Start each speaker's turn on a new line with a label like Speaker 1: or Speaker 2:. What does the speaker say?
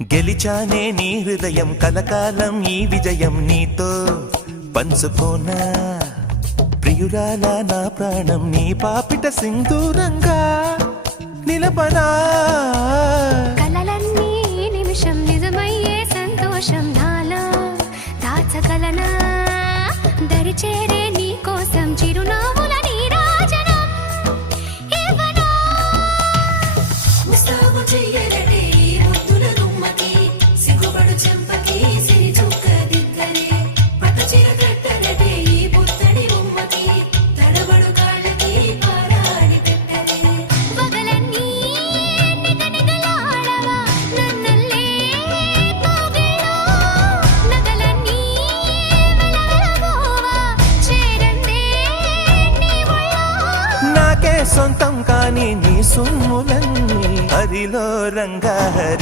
Speaker 1: గెలిచానే నీ హృదయం కలకాలం ఈ విజయం నీతో. పంచుకోనా ప్రియురాల నా ప్రాణం నీ పాపిట సింధూరంగా నిలబడా.
Speaker 2: కలలన్నీ నిమిషం నిజమయ్యే సంతోషం నాలో. దాచగలనా? దరిచేరే నీ కోసం చిరునవ్వుల నీరాజనం ఇవ్వనా
Speaker 1: సొంతం కాని నీ సొమ్ములన్నీ హరిలో రంగా హరి